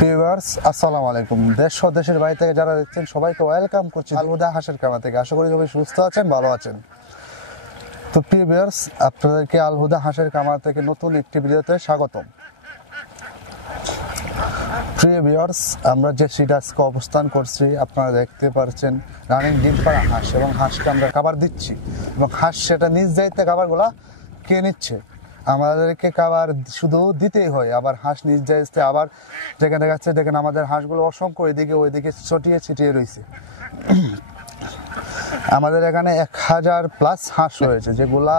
Viewers আসসালামু আলাইকুম। দেশ ও দেশের বাইরে থেকে যারা দেখছেন সবাইকে ওয়েলকাম করছি আল হুদা হাঁসের খামার থেকে। আশা করি সবাই সুস্থ আছেন, ভালো আছেন। তো ভিউয়ার্স, আপনাদেরকে আল হুদা হাঁসের খামার থেকে নতুন একটি ভিডিওতে স্বাগতম। ভিউয়ার্স, আমরা যে সিট আজকে অবস্থান করছি আপনারা দেখতে পাচ্ছেন রানিং ডিম পাড়া হাঁস, এবং হাঁসকে আমরা খাবার দিচ্ছি এবং হাঁস সেটা নিজ দায়িত্বে খাবারগুলা খেয়ে নিচ্ছে। আমাদেরকে খাবার শুধু দিতেই হয়, আবার হাঁস নিজ দায়িত্বে আবার যেখানে যাচ্ছে দেখেন আমাদের হাঁসগুলো অসংখ্য ওইদিকে ছটিয়ে ছিটিয়ে রয়েছে। আমাদের এখানে 1000+ হাঁস রয়েছে, যেগুলা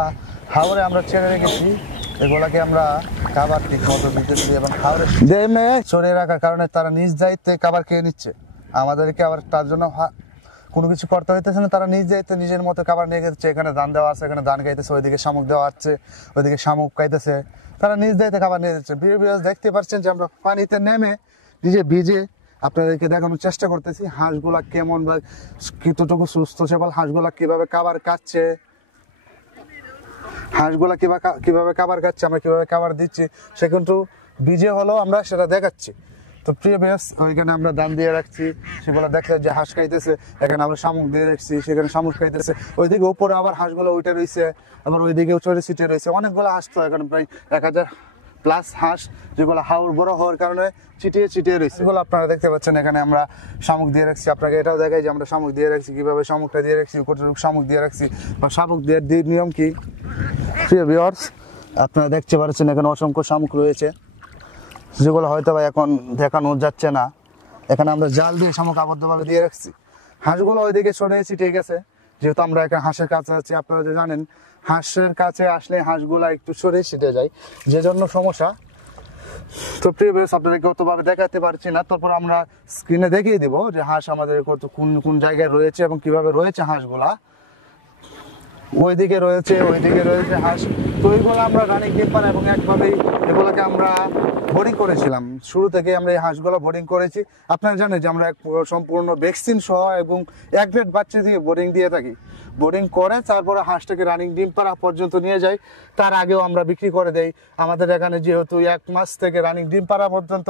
হাওরে আমরা ছেড়ে রেখেছি। এগুলাকে আমরা খাবার ঠিক মতো দিতেছি এবং হাওরে ছড়িয়ে রাখার কারণে তারা নিজ দায়িত্বে খাবার খেয়ে নিচ্ছে। আমাদেরকে আবার তার জন্য কোনো কিছু করতে হইতেছে না, তারা নিজ দায়িত্বে নিজের মতো খাবার নিয়ে গেছে। এখানে ধান দেওয়া আছে, এখানে ধান খাইতেছে, ওইদিকে শামুক দেওয়া আছে, ওইদিকে শামুক খাইতেছে। তারা নিজ দায়িত্বে খাবার নিয়ে যাচ্ছে। দেখতে পাচ্ছেন যে আমরা পানিতে নেমে নিজে ভিজে আপনাদেরকে দেখানোর চেষ্টা করতেছি হাঁসগুলা কেমন বা কতটুকু সুস্থ সবল, হাঁসগুলা কিভাবে খাবার খাচ্ছে, হাঁসগুলা কিভাবে খাবার খাচ্ছে, আমরা কিভাবে খাবার দিচ্ছি সে কিন্তু ভিজে হলেও আমরা সেটা দেখাচ্ছি। তো প্রিয় ভিউয়ার্স, ওইখানে আমরা ধান দিয়ে রাখছি, সেগুলো দেখলে যে হাঁস খাইতেছে। এখানে আমরা শামুক দিয়ে রাখছি, সেখানে শামুক খাইতেছে। ওইদিকে উপরে আবার হাঁসগুলো উঠে রয়েছে, আবার ওইদিকেও চড়ে ছিটে রয়েছে অনেকগুলো হাঁস। তো এখানে প্রায় 1000+ হাঁস, যেগুলো হাওর বড় হওয়ার কারণে ছিটিয়ে রয়েছে। এগুলো আপনারা দেখতে পাচ্ছেন। এখানে আমরা শামুক দিয়ে রাখছি, আপনাকে এটাও দেখাই যে আমরা শামুক দিয়ে রাখছি, কিভাবে শামুকটা দিয়ে রাখছি, কতটুকু শামুক দিয়ে রাখছি বা শামুক দিয়ে নিয়ম কি। প্রিয় ভিউয়ার্স, আপনারা দেখতে পাচ্ছেন এখানে অসংখ্য শামুক রয়েছে, যেগুলো হয়তো বা এখন দেখানো যাচ্ছে না। এখানে আমরা জাল দিয়ে শামুক আবদ্ধভাবে দিয়ে রাখছি। হাঁসগুলো ওইদিকে সরে ছিটিয়ে গেছে, যেহেতু আমরা এখানে হাঁসের কাছে আছি। আপনারা যে জানেন হাঁসের কাছে আসলে হাঁসগুলা একটু সরে ছিটে যায়, যে জন্য সমস্যা। তো প্রিয় ভিউয়ার্স, আপনাদেরকে অতভাবে দেখাতে পারছি না, তারপর আমরা স্ক্রিনে দেখিয়ে দিব যে হাঁস আমাদের কত কোন জায়গায় রয়েছে এবং কিভাবে রয়েছে হাঁসগুলা। ওইদিকে রয়েছে হাঁস। তো ওইগুলো আমরা রানিং ডিম পাড়া এবং একভাবেই এগুলোকে আমরা বোর্ডিং করেছিলাম। শুরু থেকে আমরা এই হাঁসগুলো বোর্ডিং করেছি। আপনারা জানেন যে আমরা সম্পূর্ণ ভ্যাকসিন সহ এবং 1 গ্রেড বাচ্চা দিয়ে বোর্ডিং দিয়ে থাকি। বোর্ডিং করে তারপরে হাঁসটাকে রানিং ডিম পাড়া পর্যন্ত নিয়ে যাই, তার আগেও আমরা বিক্রি করে দেই। আমাদের এখানে যেহেতু 1 মাস থেকে রানিং ডিম পাড়া পর্যন্ত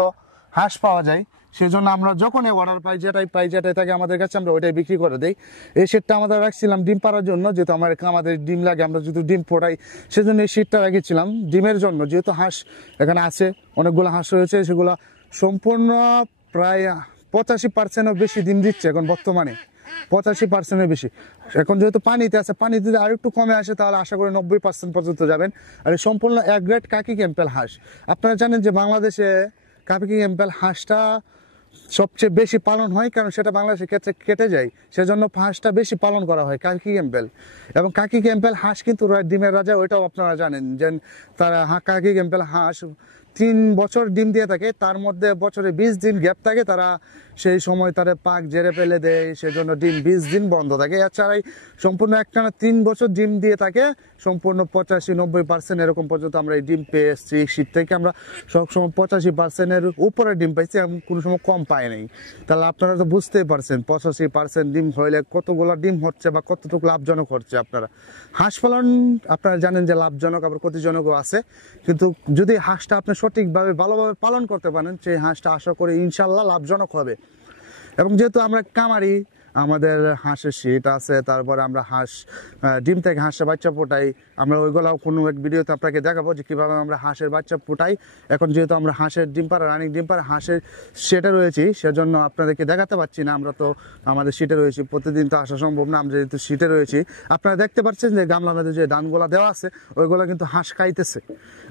হাঁস পাওয়া যায়, সেজন্য আমরা যখনই অর্ডার পাই যেটাই থাকে আমাদের কাছে, আমরা ওইটাই বিক্রি করে দিই। এই শেডটা আমাদের রাখছিলাম ডিম পাড়ার জন্য, যেহেতু আমাদের ডিম লাগে, আমরা যেহেতু ডিম ফোটাই সেজন্য এই শেডটা রেখেছিলাম ডিমের জন্য। যেহেতু হাঁস এখানে আছে, অনেকগুলো হাঁস রয়েছে, সেগুলো সম্পূর্ণ প্রায় 85%-এর বেশি ডিম দিচ্ছে এখন বর্তমানে, 85%-এর বেশি। এখন যেহেতু পানিতে আছে, পানিতে যদি আর একটু কমে আসে তাহলে আশা করি 90% পর্যন্ত যাবেন। আর এই সম্পূর্ণ 1 গ্রেড কাকি ক্যাম্পেল হাঁস। আপনারা জানেন যে বাংলাদেশে কাকি ক্যাম্পেল হাঁসটা সবচেয়ে বেশি পালন হয়, কারণ সেটা বাংলাদেশের ক্ষেত্রে কেটে যায়, সেজন্য হাঁসটা বেশি পালন করা হয় কাকি ক্যাম্পেল। এবং কাকি ক্যাম্পেল হাঁস কিন্তু ডিমের রাজা, ওইটাও আপনারা জানেন যে তারা কাকি ক্যাম্পেল হাঁস 3 বছর ডিম দিয়ে থাকে, তার মধ্যে বছরে 20 দিন গ্যাপ থাকে। তারা সেই সময় তারা পাক জেরে ফেলে দেয়, সেজন্য ডিম 20 দিন বন্ধ থাকে। এছাড়াই সম্পূর্ণ একটানা 3 বছর ডিম দিয়ে থাকে, সম্পূর্ণ 85-90% এরকম পর্যন্ত আমরা এই ডিম পেয়ে এসেছি। এই শীত থেকে আমরা সবসময় 85%-এর উপরে ডিম পাইছি, এবং কোনো সময় কম পাই নাই। তাহলে আপনারা তো বুঝতেই পারছেন 85% ডিম হইলে কতগুলো ডিম হচ্ছে বা কতটুকু লাভজনক হচ্ছে। আপনারা হাঁস পালন আপনারা জানেন যে লাভজনক, আবার ক্ষতিজনকও আছে। কিন্তু যদি হাঁসটা আপনি সঠিকভাবে ভালোভাবে পালন করতে পারেন, সেই হাঁসটা আশা করি ইনশাল্লাহ লাভজনক হবে। এবং যেহেতু আমরা কামারি, আমাদের হাঁসের শীত আছে, তারপরে আমরা হাঁস ডিম থেকে হাঁসের বাচ্চা ফোটাই। আমরা ওইগুলাও কোনো এক ভিডিওতে আপনাকে দেখাবো যে কীভাবে আমরা হাঁসের বাচ্চা ফোটাই। এখন যেহেতু আমরা হাঁসের ডিম পাড়া রানিং ডিম পাড়া হাঁসের সেটে রয়েছি, সেজন্য আপনাদেরকে দেখাতে পারছি না। আমরা তো আমাদের সিটে রয়েছি, প্রতিদিন তো আসা সম্ভব না। আমরা যেহেতু সিটে রয়েছি, আপনারা দেখতে পাচ্ছেন যে গামলার মধ্যে যে ধানগুলা দেওয়া আছে ওইগুলো কিন্তু হাঁস খাইতেছে।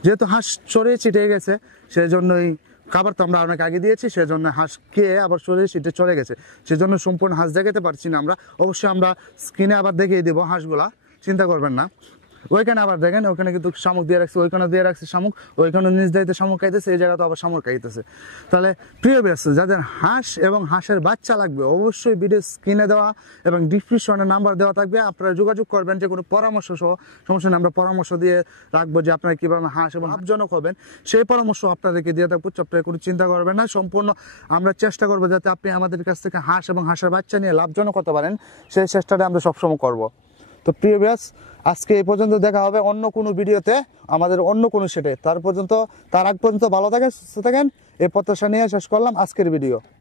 যেহেতু হাঁস ছড়িয়ে ছিটিয়ে গেছে, সেই জন্যই খাবার তো আমরা অনেক আগে দিয়েছি, সেজন্য হাঁস খেয়ে আবার শরীরে শীতে চলে গেছে, সেজন্য সম্পূর্ণ হাঁস দেখাতে পারছি না আমরা। অবশ্যই আমরা স্ক্রিনে আবার দেখিয়ে দেবো হাঁসগুলা, চিন্তা করবেন না। ওইখানে আবার দেখেন, ওইখানে কিন্তু শামুক দিয়ে রাখছে, ওইখানে দিয়ে রাখছে শামুক, ওইখানে নিজ দায়িত্বে শামুক খাইতেছে, এই জায়গাতে আবার শামুক খাইতেছে। তাহলে প্রিয় ব্যস্ত যাদের হাঁস এবং হাঁসের বাচ্চা লাগবে, অবশ্যই ভিডিও স্ক্রিনে দেওয়া এবং ডিসক্রিপশনে নাম্বার দেওয়া থাকবে, আপনারা যোগাযোগ করবেন। যে কোনো পরামর্শ সহ সমস্যা নেই, আমরা পরামর্শ দিয়ে রাখবো যে আপনারা কীভাবে হাঁস এবং লাভজনক হবেন, সেই পরামর্শ আপনাদেরকে দিয়ে থাকবো। আপনারা কোনো চিন্তা করবেন না, সম্পূর্ণ আমরা চেষ্টা করবো যাতে আপনি আমাদের কাছ থেকে হাঁস এবং হাঁসের বাচ্চা নিয়ে লাভজনক হতে পারেন, সেই চেষ্টাটা আমরা সবসময় করবো। তো প্রিয় ভিউয়ার্স, আজকে এই পর্যন্ত, দেখা হবে অন্য কোনো ভিডিওতে আমাদের অন্য কোনো সেটে। তার আগ পর্যন্ত ভালো থাকেন, সুস্থ থাকেন, এই প্রত্যাশা নিয়ে শেষ করলাম আজকের ভিডিও।